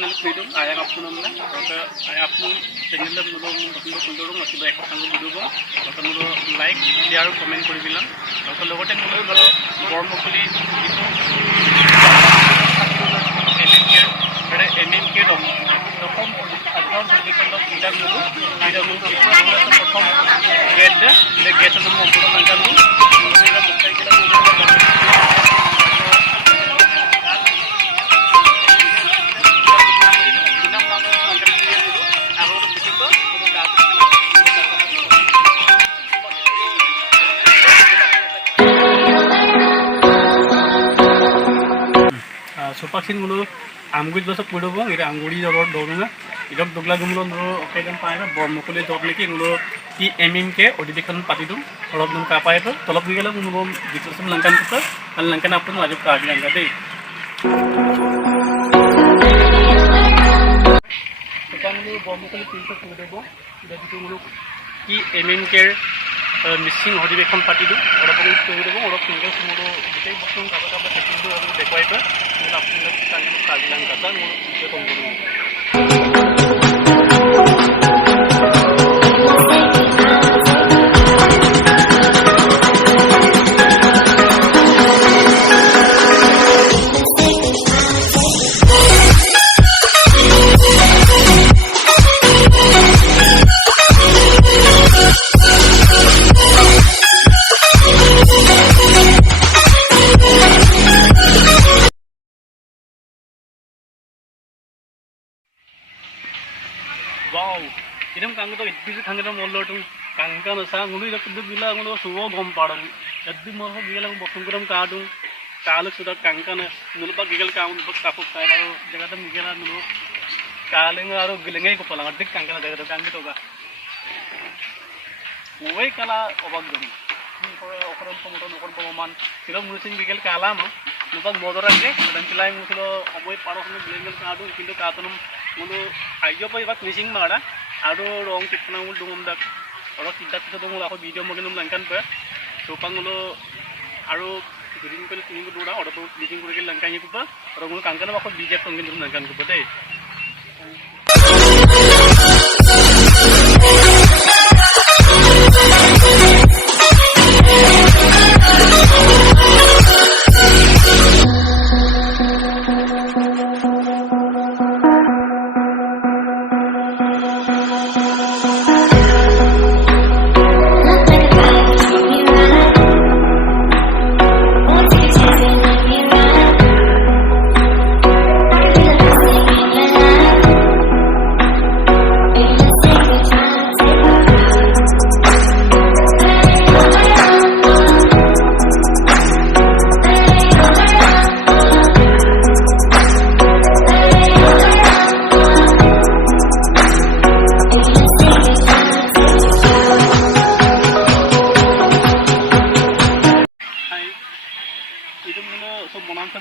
personal freedom ayang apun namna oke apun channel la mulo apun kundoro masiba ek sangu video bo oke mulo like share comment kori bilang oke logote mulo galo bormokuli itu MMK dom prothom adham political of leader mulo prothom get the get no mulo nangkan mulo mulo mukai kila mulo Supaksin mulu amguj basok pudo bang, ira angguri joror dorunga, idok dogla gumlo nuro oke dan paena bormokule job leki ngulo ki MMK odidikan patidum, tolop dum kapai itu, tolop gila ngulo dikasem langkan kita, al langkan apun wajib kaji angkat deh. Sekarang ngulo bormokule pintu pudo bang, ida itu ngulo ki MMK missing odidikan patidum, orang pun pudo bang, orang tinggal semua dikai bosong kapa setting tu aku dekai itu. Apun sangat kajian kata ngulo dia tunggu. Wow, ini kang itu itu kang itu molo tuh kang kan usah ngulu itu kudu gila ngulu suwo gom padang, jadi mau gila bosong kuram kadung, kalau sudah kang kan ngulu pak gila kau untuk kapuk saya baru jaga tuh gila ngulu, kalau ngaruh gilengai ku pulang adik kang kan jaga tuh kang itu ga, ngui kala obak dong, ini kalau orang pemoman, kalau ngulu sing gila kalah mah, ngulu motor aja, dan kilai ngulu kalau oboi paruh ngulu gilengai kadung, kintu katunum ngulu ayo pa ibat missing mara ado rong kitna ngul dungum dak oro kidak to ngul ako video mo ginum langkan pa so pangulo aro green pel tining ko dura oro meeting ko gel langkan yiku pa oro ngul kankana ako video ko ginum langkan ko pa dai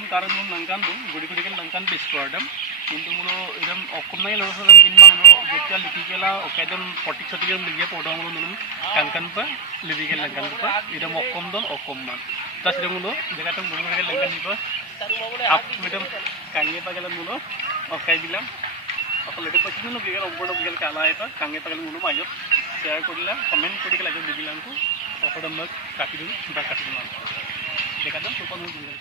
Karang mulu langkan tu, gudi kan langkan biskuadam, untuk mulu idam okum nai lalu sedang kinmang mulu jika litikela okadam potik setikam liya podang mulu nulung kankan pa litikela langkan pa idam okum don okum man, tas idam mulu jika tu gudi kan langkan ni pa, up idam kange pa kalan mulu okai bilang, apa lagi pasti mulu biar ompor biar kalah itu kange pa kalan mulu mayo, share kodilah, comment kodilah lagi bilang tu, okadam mak kaki dulu, entah kaki dulu. Jika tu, lupa mulu.